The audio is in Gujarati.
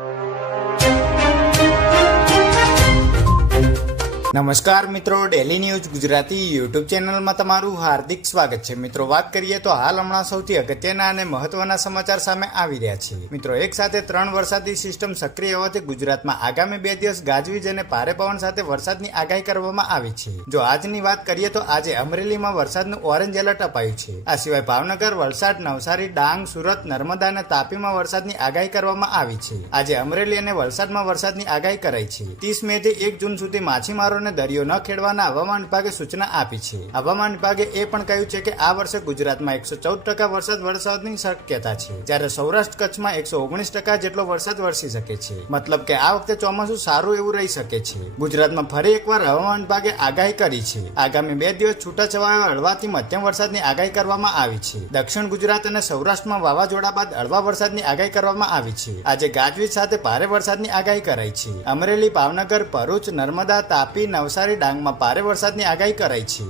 you. નમસ્કાર મિત્રો ડેલી ન્યૂઝ ગુજરાતી યુટ્યુબ ચેનલમાં તમારું હાર્દિક સ્વાગત છે. મિત્રો, વાત કરીએ તો હાલ હમણાં સૌથી અગત્યના અને મહત્વના સમાચાર સામે આવી રહ્યા છે. મિત્રો, એક સાથે ત્રણ વરસાદી સિસ્ટમ સક્રિય હોવાથી ગુજરાતમાં આગામી બે દિવસ ગાજવીજ અને ભારે પવન સાથે વરસાદની આગાહી કરવામાં આવી છે. જો આજની વાત કરીએ તો આજે અમરેલીમાં વરસાદનું ઓરેન્જ એલર્ટ અપાયું છે. આ સિવાય ભાવનગર, વલસાડ, નવસારી, ડાંગ, સુરત, નર્મદા અને તાપીમાં વરસાદની આગાહી કરવામાં આવી છે. આજે અમરેલી અને વલસાડમાં વરસાદની આગાહી કરાઈ છે. ત્રીસ મે થી એક જૂન સુધી માછીમારોને દરિયો ન ખેડવાના હવામાન વિભાગે સૂચના આપી છે. હવામાન વિભાગે એ પણ કહ્યું છે કે આ વર્ષે ગુજરાતમાં એકસો ચૌદ ટકા વરસાદ વરસાદની શક્યતા છે. જ્યારે સૌરાષ્ટ્ર કચ્છમાં એકસો ઓગણીસ ટકા જેટલો વરસાદ વરસી શકે છે. મતલબ કે આ વખતે ચોમાસું સારું એવું રહી શકે છે. ગુજરાતમાં ફરી એકવાર હવામાન વિભાગે આગાહી કરી છે. આગામી બે દિવસ છૂટાછવાયા હળવાથી મધ્યમ વરસાદની આગાહી કરવામાં આવી છે. દક્ષિણ ગુજરાત અને સૌરાષ્ટ્રમાં વાવાઝોડા બાદ હળવા વરસાદની આગાહી કરવામાં આવી છે. આજે ગાજવીજ સાથે ભારે વરસાદની આગાહી કરાઈ છે. અમરેલી, ભાવનગર, ભરૂચ, નર્મદા, તાપી નવસારી ડાંગમાં ભારે વરસાદની આગાહી કરાઈ છે.